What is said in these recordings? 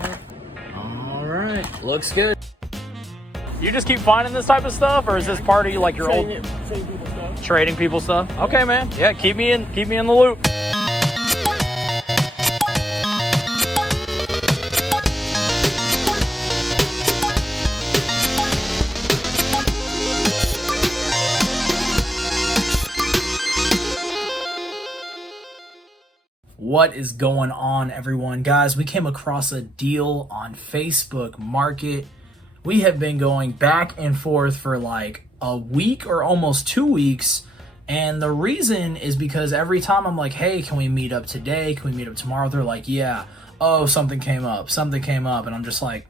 All right, looks good. You just keep finding this type of stuff, or is this part of you like your trading people stuff? Okay, man. Yeah, keep me in the loop. What is going on, everyone? Guys, we came across a deal on Facebook Market. We have been going back and forth for like a week or almost 2 weeks. And the reason is because every time I'm like, hey, can we meet up today? Can we meet up tomorrow? They're like, yeah. Oh, something came up. And I'm just like,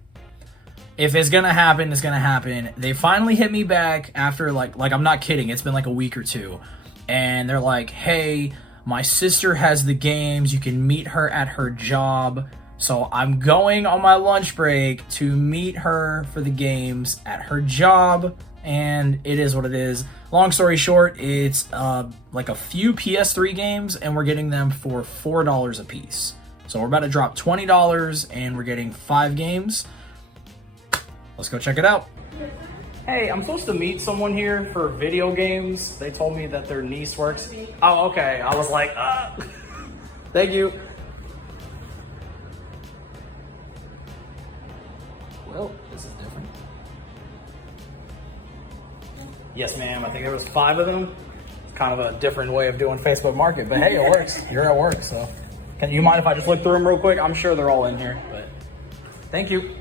if it's going to happen, it's going to happen. They finally hit me back after like I'm not kidding. It's been like a week or two. And they're like, hey, my sister has the games. You can meet her at her job. So I'm going on my lunch break to meet her for the games at her job. And it is what it is. Long story short, it's like a few PS3 games, and we're getting them for $4 a piece. So we're about to drop $20, and we're getting 5 games. Let's go check it out. Hey, I'm supposed to meet someone here for video games. They told me that their niece works. Oh, okay. I was like, thank you. Well, this is different. Yes, ma'am. I think there was 5 of them. It's kind of a different way of doing Facebook Market, but hey, it works. You're at work, so. Can you mind if I just look through them real quick? I'm sure they're all in here, but thank you.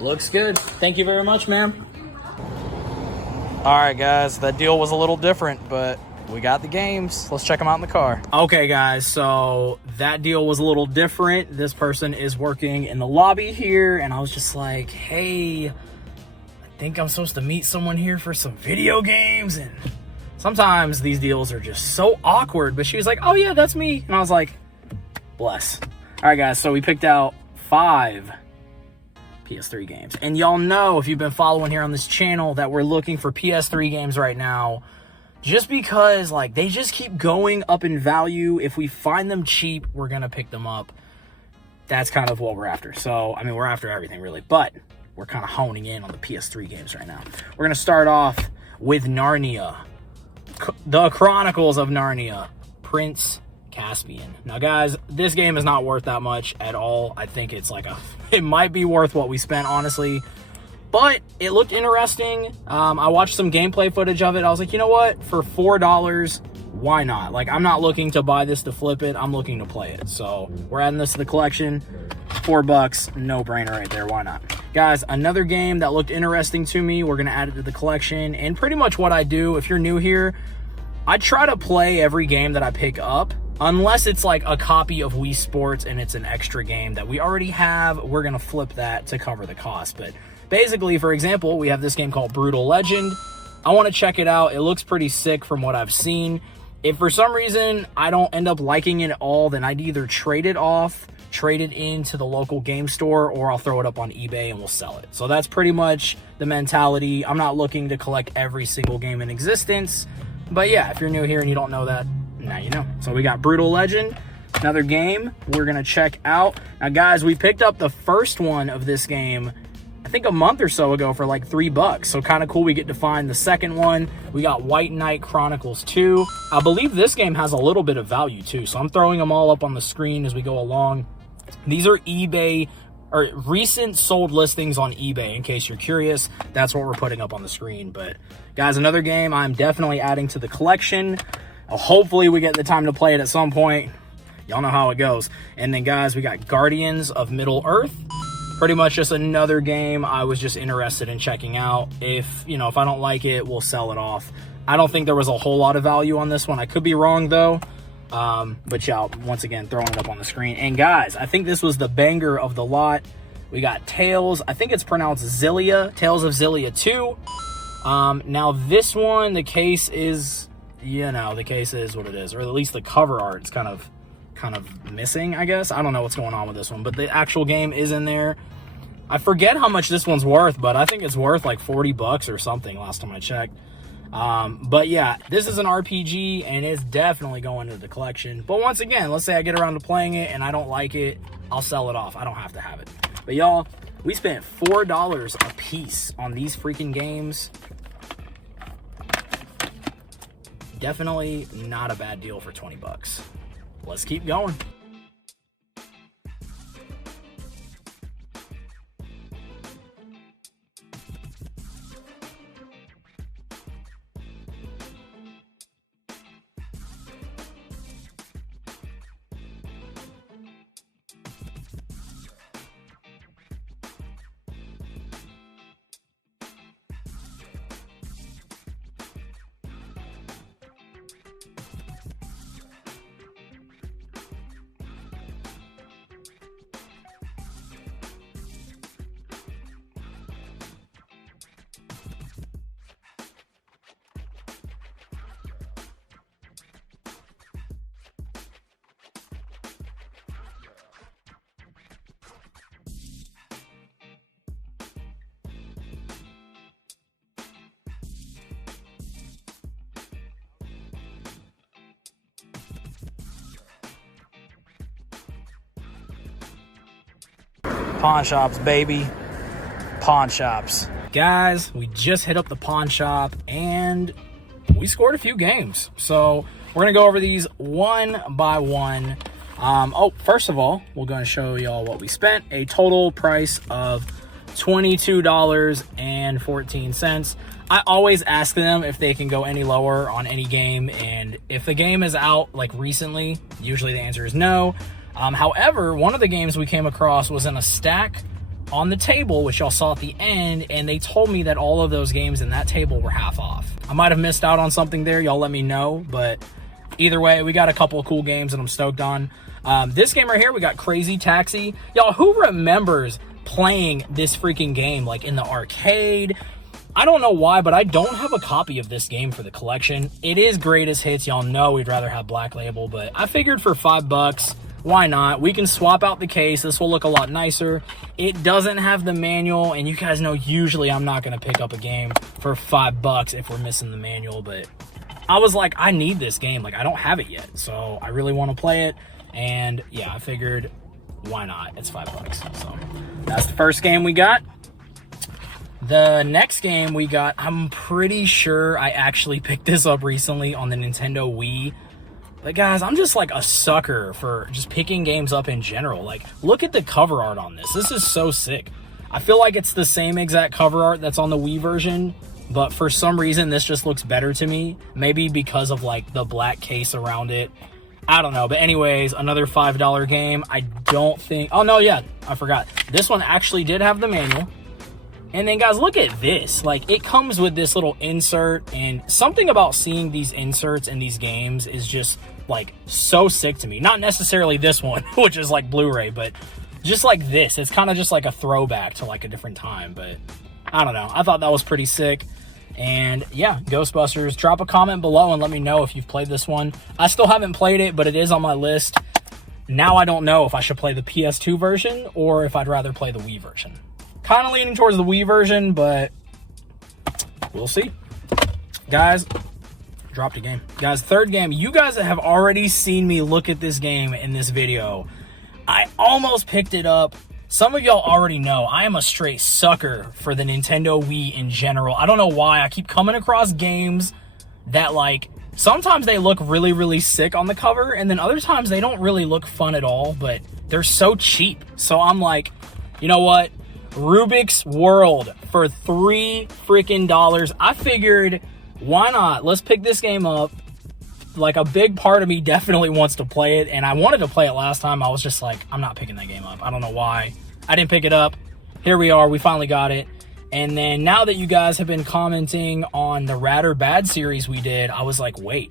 Looks good. Thank you very much, ma'am. All right, guys, that deal was a little different, but we got the games. Let's check them out in the car. Okay, guys, so that deal was a little different. This person is working in the lobby here, and I was just like, hey, I think I'm supposed to meet someone here for some video games, and sometimes these deals are just so awkward, but she was like, oh, yeah, that's me, and I was like, bless. All right, guys, so we picked out 5 PS3 games. And y'all know, if you've been following here on this channel, that we're looking for PS3 games right now just because like they just keep going up in value. If we find them cheap, we're gonna pick them up. That's kind of what we're after. So I mean, we're after everything really, but we're kind of honing in on the PS3 games right now. We're gonna start off with Narnia, the Chronicles of Narnia, Prince Caspian. Now, guys, this game is not worth that much at all. I think it's like it might be worth what we spent, honestly, but it looked interesting. I watched some gameplay footage of it. I was like, you know what? For $4, why not? Like, I'm not looking to buy this to flip it. I'm looking to play it. So we're adding this to the collection. $4, no brainer right there. Why not? Guys, another game that looked interesting to me. We're going to add it to the collection. And pretty much what I do, if you're new here, I try to play every game that I pick up. Unless it's like a copy of Wii Sports and it's an extra game that we already have, we're going to flip that to cover the cost. But basically, for example, we have this game called Brutal Legend. I want to check it out. It looks pretty sick from what I've seen. If for some reason I don't end up liking it at all, then I'd either trade it off, trade it into the local game store, or I'll throw it up on eBay and we'll sell it. So that's pretty much the mentality. I'm not looking to collect every single game in existence. But yeah, if you're new here and you don't know that, now you know. So we got Brutal Legend, another game we're going to check out. Now, guys, we picked up the first one of this game, I think a month or so ago for like $3. So kind of cool. We get to find the second one. We got White Knight Chronicles 2. I believe this game has a little bit of value too. So I'm throwing them all up on the screen as we go along. These are eBay or recent sold listings on eBay. In case you're curious, that's what we're putting up on the screen. But guys, another game I'm definitely adding to the collection. Hopefully we get the time to play it at some point. Y'all know how it goes. And then, guys, we got Guardians of Middle Earth. Pretty much just another game I was just interested in checking out. If I don't like it, we'll sell it off. I don't think there was a whole lot of value on this one. I could be wrong, though. But yeah, once again, throwing it up on the screen. And, guys, I think this was the banger of the lot. We got Tales. I think it's pronounced Zillia. Tales of Zillia 2. Now, this one, the case is you know, the case is what it is, or at least the cover art's kind of missing, I guess. I don't know what's going on with this one, but the actual game is in there. I forget how much this one's worth, but I think it's worth like 40 bucks or something last time I checked. But yeah, this is an RPG and it's definitely going into the collection. But once again, let's say I get around to playing it and I don't like it, I'll sell it off. I don't have to have it. But y'all, we spent $4 a piece on these freaking games. Definitely not a bad deal for 20 bucks. Let's keep going. Pawn shops, baby. Pawn shops. Guys, we just hit up the pawn shop and we scored a few games. So we're going to go over these one by one. First of all, we're going to show y'all what we spent. A total price of $22.14. I always ask them if they can go any lower on any game. And if the game is out like recently, usually the answer is no. However, one of the games we came across was in a stack on the table, which y'all saw at the end, and they told me that all of those games in that table were half off. I might have missed out on something there. Y'all let me know, but either way, we got a couple of cool games that I'm stoked on. This game right here, we got Crazy Taxi. Y'all, who remembers playing this freaking game, like in the arcade? I don't know why, but I don't have a copy of this game for the collection. It is greatest hits. Y'all know we'd rather have Black Label, but I figured for $5, why not? We can swap out the case. This will look a lot nicer. It doesn't have the manual, and you guys know usually I'm not going to pick up a game for $5 if we're missing the manual, but I was like, I need this game. Like, I don't have it yet, so I really want to play it, and yeah, I figured, why not? It's $5, so that's the first game we got. The next game we got, I'm pretty sure I actually picked this up recently on the Nintendo Wii. But guys, I'm just like a sucker for just picking games up in general. Like, look at the cover art on this. This is so sick. I feel like it's the same exact cover art that's on the Wii version, but for some reason, this just looks better to me. Maybe because of like the black case around it. I don't know. But anyways, another $5 game. I don't think... Oh, no, yeah. I forgot. This one actually did have the manual. And then, guys, look at this. Like, it comes with this little insert, and something about seeing these inserts in these games is just, like, so sick to me. Not necessarily this one, which is, like, Blu-ray, but just like this. It's kind of just, like, a throwback to, like, a different time, but I don't know. I thought that was pretty sick. And, yeah, Ghostbusters. Drop a comment below and let me know if you've played this one. I still haven't played it, but it is on my list. Now I don't know if I should play the PS2 version or if I'd rather play the Wii version. Kind of leaning towards the Wii version, but we'll see. Guys, dropped a game. Guys, third game. You guys have already seen me look at this game in this video. I almost picked it up. Some of y'all already know I am a straight sucker for the Nintendo Wii in general. I don't know why. I keep coming across games that, like, sometimes they look really, really sick on the cover, and then other times they don't really look fun at all, but they're so cheap. So I'm like, you know what? Rubik's World for $3 freaking. I figured, why not? Let's pick this game up. Like, a big part of me definitely wants to play it, and I wanted to play it last time. I was just like, I'm not picking that game up. I don't know why. I didn't pick it up. Here we are. We finally got it. And then now that you guys have been commenting on the Rad or Bad series we did, I was like, wait,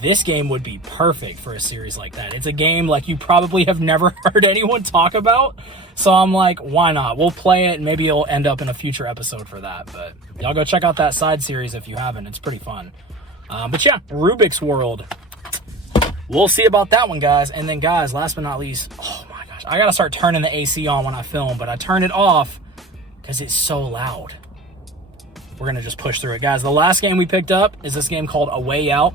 this game would be perfect for a series like that. It's a game like you probably have never heard anyone talk about. So I'm like, why not? We'll play it, and maybe it'll end up in a future episode for that. But y'all go check out that side series if you haven't. It's pretty fun. But yeah, Rubik's World. We'll see about that one, guys. And then, guys, last but not least, oh my gosh, I gotta start turning the AC on when I film, but I turn it off because it's so loud. We're gonna just push through it, guys. The last game we picked up is this game called A Way Out.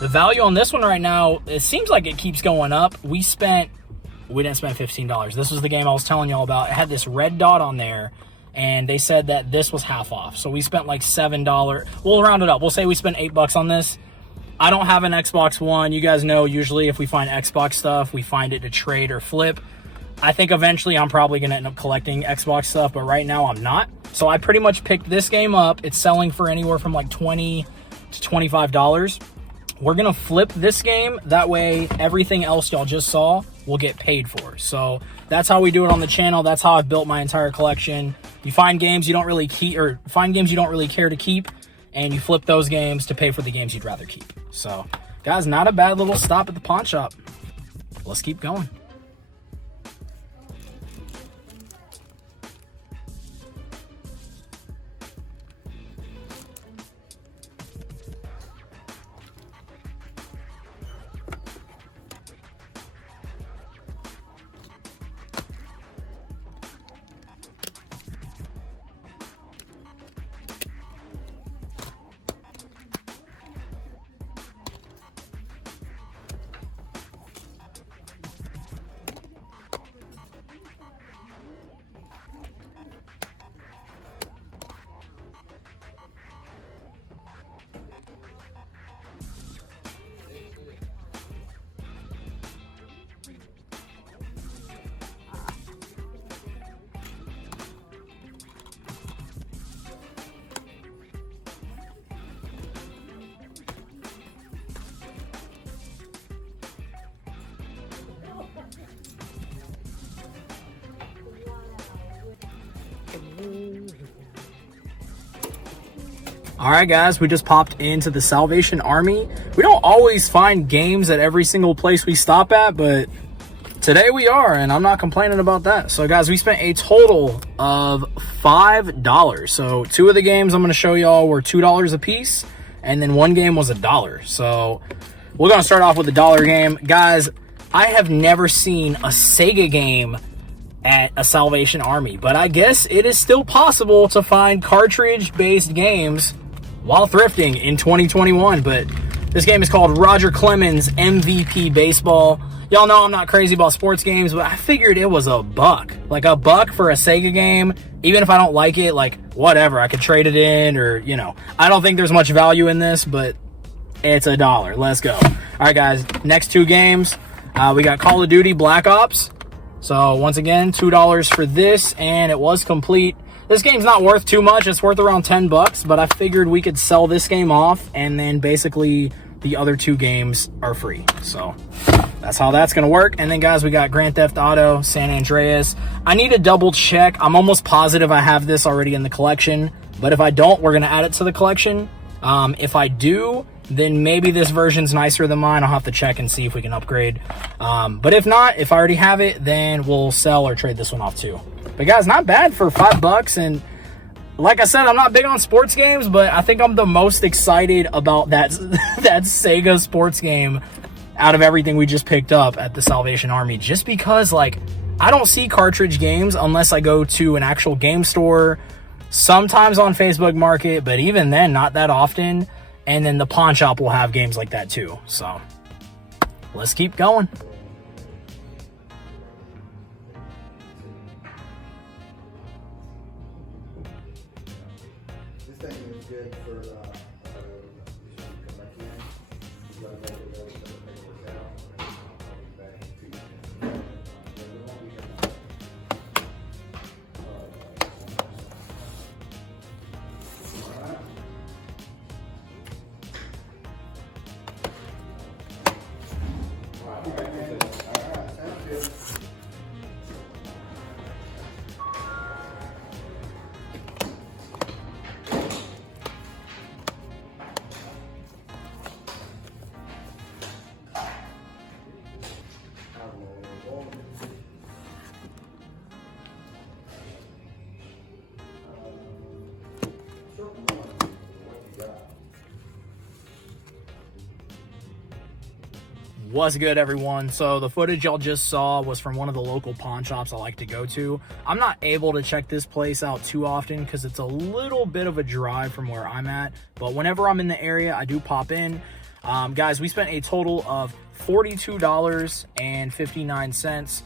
The value on this one right now, it seems like it keeps going up. We didn't spend $15. This was the game I was telling y'all about. It had this red dot on there, and they said that this was half off. So we spent like $7. We'll round it up. We'll say we spent $8 on this. I don't have an Xbox One. You guys know usually if we find Xbox stuff, we find it to trade or flip. I think eventually I'm probably going to end up collecting Xbox stuff, but right now I'm not. So I pretty much picked this game up. It's selling for anywhere from like $20 to $25. We're going to flip this game. That way everything else y'all just saw will get paid for. So that's how we do it on the channel. That's how I've built my entire collection. You find games you don't really keep, or find games you don't really care to keep, and you flip those games to pay for the games you'd rather keep. So, guys, not a bad little stop at the pawn shop. Let's keep going. All right, guys, we just popped into the Salvation Army. We don't always find games at every single place we stop at, but today we are, and I'm not complaining about that. So, guys, we spent a total of $5. So, two of the games I'm going to show y'all were $2 a piece, and then one game was $1. So, we're going to start off with the dollar game. Guys, I have never seen a Sega game at a Salvation Army, but I guess it is still possible to find cartridge-based games while thrifting in 2021. But this game is called Roger Clemens MVP Baseball. Y'all know I'm not crazy about sports games, but I figured it was a buck. Like a buck for a Sega game. Even if I don't like it, like whatever, I could trade it in, or you know, I don't think there's much value in this, but it's $1. Let's go. All right, guys, next two games, we got Call of Duty Black Ops. So once again, $2 for this, and it was complete. This game's not worth too much. It's worth around $10, but I figured we could sell this game off, and then basically the other two games are free. So that's how that's going to work. And then, guys, we got Grand Theft Auto San Andreas. I need to double check. I'm almost positive I have this already in the collection, but if I don't, we're going to add it to the collection. If I do, then maybe this version's nicer than mine. I'll have to check and see if we can upgrade. But if not, if I already have it, then we'll sell or trade this one off too. But guys, not bad for $5. And like I said, I'm not big on sports games, but I think I'm the most excited about that Sega sports game out of everything we just picked up at the Salvation Army. Just because, like, I don't see cartridge games unless I go to an actual game store, sometimes on Facebook Market, but even then, not that often. And then the pawn shop will have games like that too. So let's keep going. This thing is good for What's good, everyone? So the footage y'all just saw was from one of the local pawn shops I like to go to. I'm not able to check this place out too often because it's a little bit of a drive from where I'm at, but whenever I'm in the area, I do pop in. Guys, we spent a total of $42.59.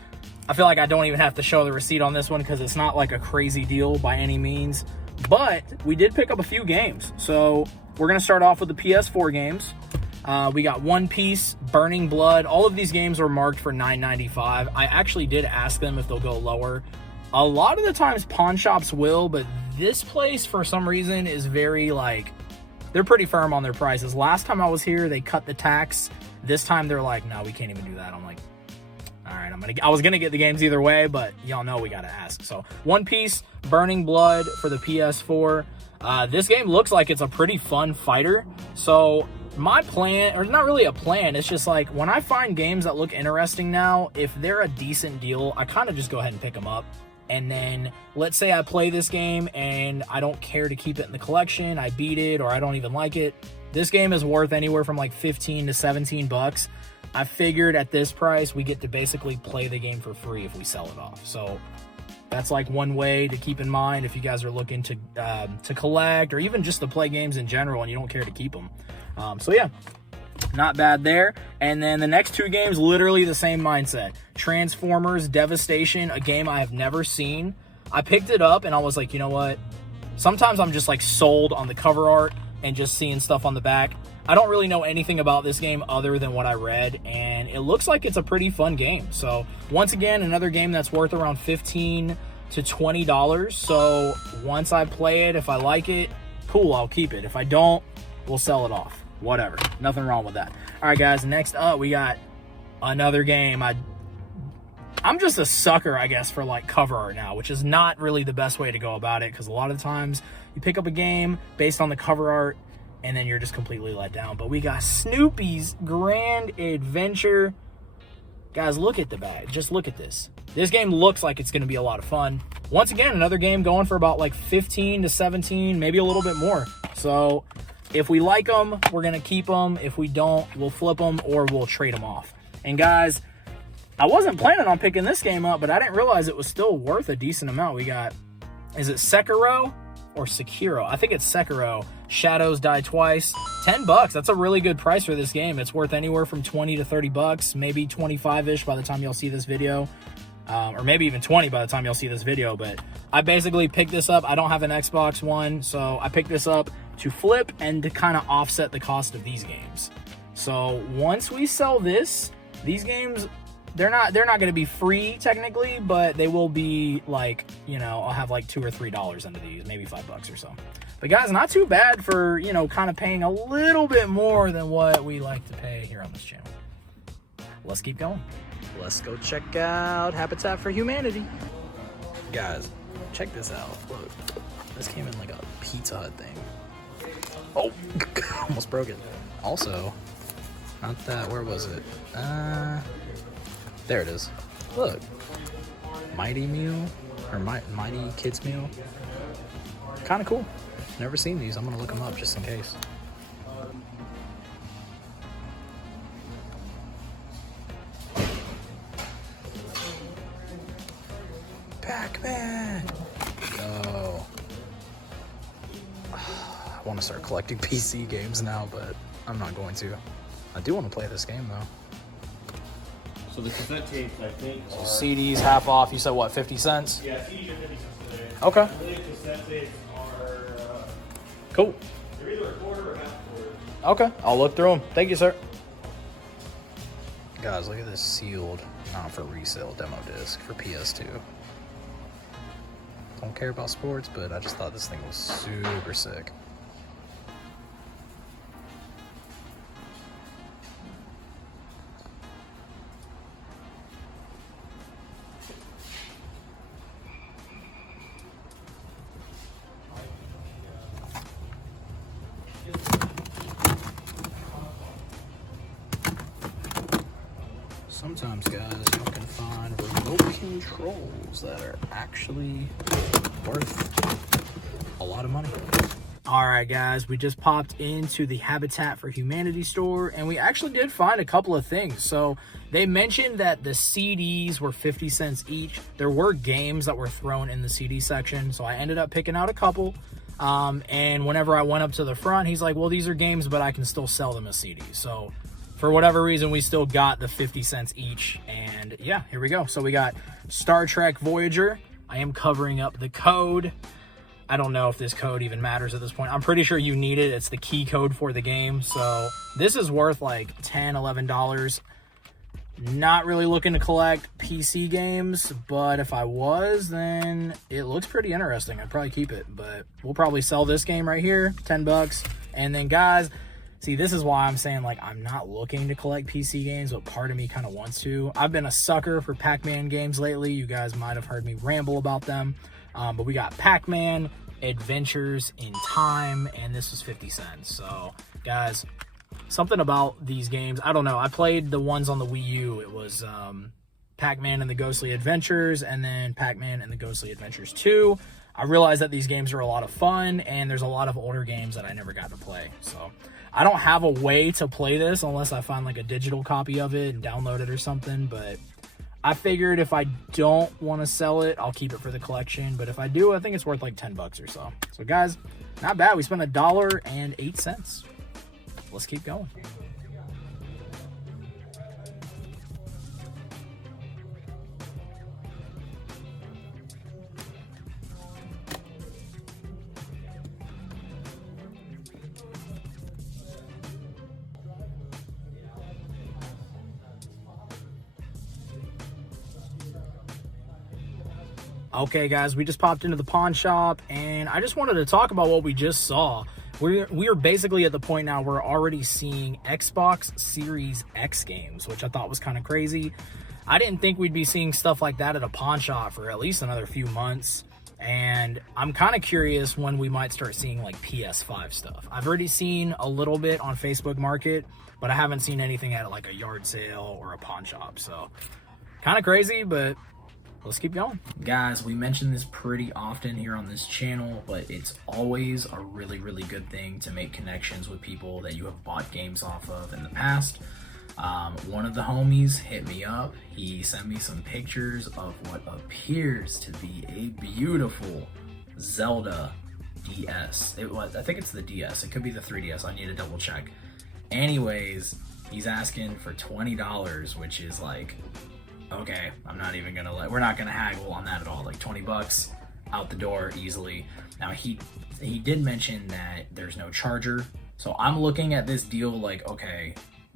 I feel like I don't even have to show the receipt on this one because it's not like a crazy deal by any means, but we did pick up a few games. So we're going to start off with the PS4 games. We got One Piece, Burning Blood. All of these games were marked for $9.95. I actually did ask them if they'll go lower. A lot of the times pawn shops will, but this place for some reason is very like, they're pretty firm on their prices. Last time I was here, they cut the tax. This time they're like, no, we can't even do that. I'm like, all right, I was gonna get the games either way, but y'all know we gotta ask. So One Piece, Burning Blood for the PS4. This game looks like it's a pretty fun fighter. So my plan, or not really a plan, it's just like when I find games that look interesting now, if they're a decent deal, I kind of just go ahead and pick them up. And then let's say I play this game and I don't care to keep it in the collection, I beat it, or I don't even like it. This game is worth anywhere from like 15 to 17 bucks. I figured at this price, we get to basically play the game for free if we sell it off. So that's like one way to keep in mind if you guys are looking to collect or even just to play games in general and you don't care to keep them. So yeah, not bad there. And then the next two games, literally the same mindset. Transformers Devastation, a game I have never seen. I picked it up and I was like, you know what? Sometimes I'm just like sold on the cover art and just seeing stuff on the back. I don't really know anything about this game other than what I read, and it looks like it's a pretty fun game. So once again, another game that's worth around $15 to $20. So once I play it, if I like it, cool, I'll keep it. If I don't, we'll sell it off. Whatever. Nothing wrong with that. All right, guys, next up, we got another game. I'm just a sucker, I guess, for like cover art now, which is not really the best way to go about it because a lot of the times you pick up a game based on the cover art and then you're just completely let down. But we got Snoopy's Grand Adventure. Guys, look at the bag. Just look at this. This game looks like it's going to be a lot of fun. Once again, another game going for about like 15 to 17, maybe a little bit more. So if we like them, we're going to keep them. If we don't, we'll flip them or we'll trade them off. And guys, I wasn't planning on picking this game up, but I didn't realize it was still worth a decent amount. We got, is it Sekiro or Sekiro? I think it's Sekiro. Shadows Die Twice. 10 bucks. That's a really good price for this game. It's worth anywhere from 20 to 30 bucks, maybe 25-ish by the time y'all see this video. Or maybe even 20 by the time y'all see this video. But I basically picked this up. I don't have an Xbox One, so I picked this up to flip and to kind of offset the cost of these games. So once we sell this, these games, they're not going to be free technically, but they will be like, you know, I'll have like $2 or $3 into these, maybe $5 or so. But guys, not too bad for, you know, kind of paying a little bit more than what we like to pay here on this channel. Let's keep going. Let's go check out Habitat for Humanity. Guys, check this out. Look, this came in like a Pizza Hut thing. Oh, almost broke it. Also, not that, where was it? There it is. Look, Mighty Meal, or Mighty Kids Meal. Kind of cool. Never seen these. I'm gonna look them up just in case. Pac-Man! Go. I want to start collecting PC games now, but I'm not going to. I do want to play this game though. So the cassette tapes, I think, so CDs half off. You said what, 50 cents? Yeah, CDs are 50 cents today. Okay. I believe cassette tapes are... cool. They're either a quarter or half a quarter. Okay, I'll look through them. Thank you, sir. Guys, look at this sealed, not for resale demo disc for PS2. Don't care about sports, but I just thought this thing was super sick. Sometimes, guys, you can find remote controls that are actually worth a lot of money. All right, guys, we just popped into the Habitat for Humanity store, and we actually did find a couple of things. So they mentioned that the CDs were 50 cents each. There were games that were thrown in the CD section, so I ended up picking out a couple. And whenever I went up to the front, he's like, well, these are games, but I can still sell them as CDs. So for whatever reason, we still got the 50 cents each. And yeah, here we go. So we got Star Trek Voyager. I am covering up the code. I don't know if this code even matters at this point. I'm pretty sure you need it. It's the key code for the game. So this is worth like $10, $11. Not really looking to collect PC games, but if I was, then it looks pretty interesting. I'd probably keep it, but we'll probably sell this game right here, 10 bucks. And then guys, see, this is why I'm saying like I'm not looking to collect PC games, but part of me kind of wants to. I've been a sucker for Pac-Man games lately. You guys might have heard me ramble about them. But we got Pac-Man Adventures in Time, and this was 50 cents. So guys, something about these games, I don't know. I played the ones on the Wii U. It was Pac-Man and the Ghostly Adventures, and then Pac-Man and the Ghostly Adventures 2. I realized that these games are a lot of fun, and there's a lot of older games that I never got to play. So I don't have a way to play this unless I find like a digital copy of it and download it or something, but I figured if I don't want to sell it, I'll keep it for the collection. But if I do, I think it's worth like 10 bucks or so. So guys, not bad. We spent $1.08. Let's keep going. Okay, guys, we just popped into the pawn shop, and I just wanted to talk about what we just saw. We are basically at the point now where we're already seeing Xbox Series X games, which I thought was kind of crazy. I didn't think we'd be seeing stuff like that at a pawn shop for at least another few months, and I'm kind of curious when we might start seeing like PS5 stuff. I've already seen a little bit on Facebook Market, but I haven't seen anything at like a yard sale or a pawn shop, so kind of crazy, but let's keep going. Guys, we mention this pretty often here on this channel, but it's always a really, really good thing to make connections with people that you have bought games off of in the past. One of the homies hit me up. He sent me some pictures of what appears to be a beautiful Zelda DS. I think it's the DS. It could be the 3DS. I need to double check. Anyways, he's asking for $20, which is like, okay, I'm not even gonna we're not gonna haggle on that at all. Like 20 bucks out the door easily. Now he did mention that there's no charger. So I'm looking at this deal like, okay,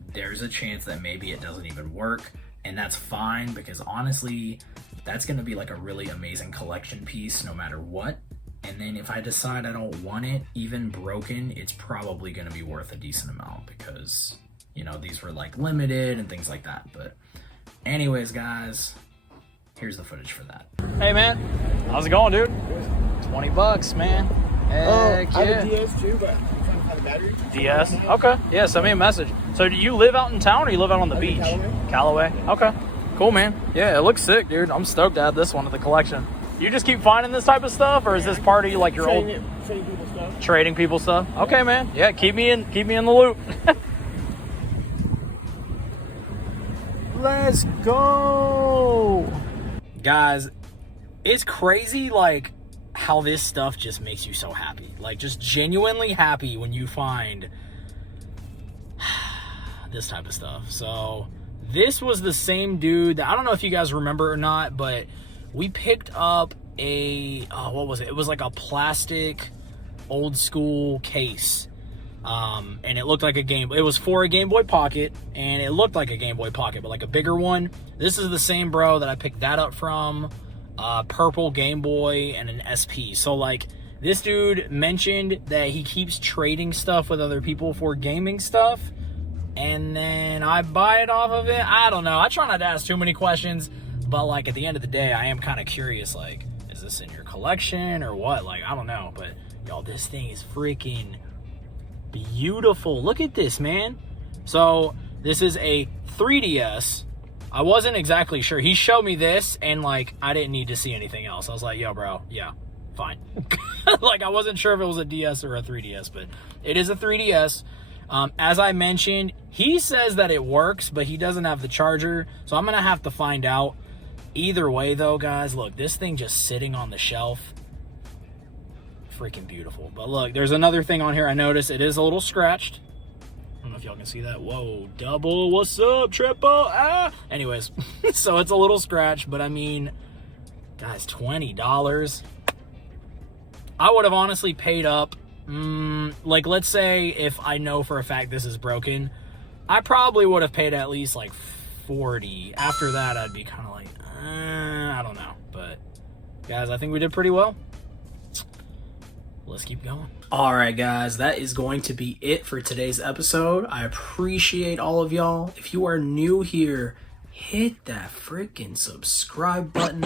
there's a chance that maybe it doesn't even work, and that's fine, because honestly, that's gonna be like a really amazing collection piece no matter what. And then if I decide I don't want it, even broken, it's probably gonna be worth a decent amount, because, you know, these were like limited and things like that. But anyways, guys, here's the footage for that. Hey, man. How's it going, dude? 20 bucks, man. Heck yeah. I have a DS too, but I'm trying to find a battery. DS? Okay. Yeah, send me a message. So do you live out in town or you live out on the beach? Callaway. Okay. Cool, man. Yeah, it looks sick, dude. I'm stoked to add this one to the collection. You just keep finding this type of stuff, or is this part of like your Trading people stuff. Trading people stuff? Okay, man. Yeah, keep me in the loop. Let's go. Guys, it's crazy like how this stuff just makes you so happy. Like just genuinely happy when you find this type of stuff. So this was the same dude that, I don't know if you guys remember or not, but we picked up a, what was it? It was like a plastic old school case. And it looked like a game. It was for a Game Boy Pocket, and it looked like a Game Boy Pocket, but like a bigger one. This is the same bro that I picked that up from. Purple Game Boy and an SP. So like this dude mentioned that he keeps trading stuff with other people for gaming stuff, and then I buy it off of it. I don't know. I try not to ask too many questions, but like at the end of the day, I am kind of curious. Like, is this in your collection or what? Like, I don't know. But y'all, this thing is freaking beautiful. Look at this, man. So this is a 3DS. I wasn't exactly sure. He showed me this, and like I didn't need to see anything else. I was like, yo, bro, yeah, fine. Like, I wasn't sure if it was a DS or a 3DS, but it is a 3DS. As I mentioned, he says that it works, but he doesn't have the charger, so I'm going to have to find out. Either way, though, guys, look, this thing just sitting on the shelf, freaking beautiful. But look, there's another thing on here I noticed. It is a little scratched. I don't know if y'all can see that. Whoa, double, what's up, triple? Ah! Anyways, so it's a little scratched, but I mean, guys, $20. I would have honestly paid up. Like, let's say if I know for a fact this is broken, I probably would have paid at least like 40. After that, I'd be kind of like, I don't know. But guys, I think we did pretty well. Let's keep going. All right, guys, that is going to be it for today's episode. I appreciate all of y'all. If you are new here, hit that freaking subscribe button.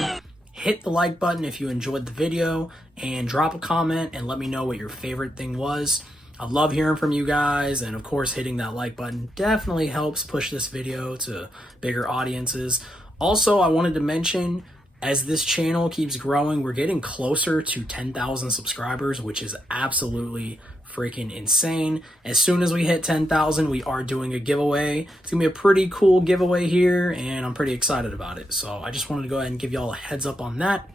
Hit the like button if you enjoyed the video, and drop a comment and let me know what your favorite thing was. I love hearing from you guys, and of course hitting that like button definitely helps push this video to bigger audiences. Also, I wanted to mention, as this channel keeps growing, we're getting closer to 10,000 subscribers, which is absolutely freaking insane. As soon as we hit 10,000, we are doing a giveaway. It's gonna be a pretty cool giveaway here, and I'm pretty excited about it. So I just wanted to go ahead and give y'all a heads up on that.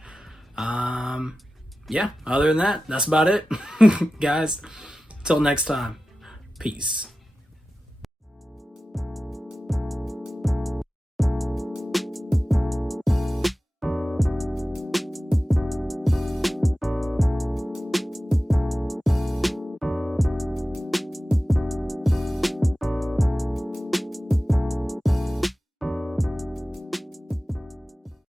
Yeah, other than that, that's about it. Guys, till next time, peace.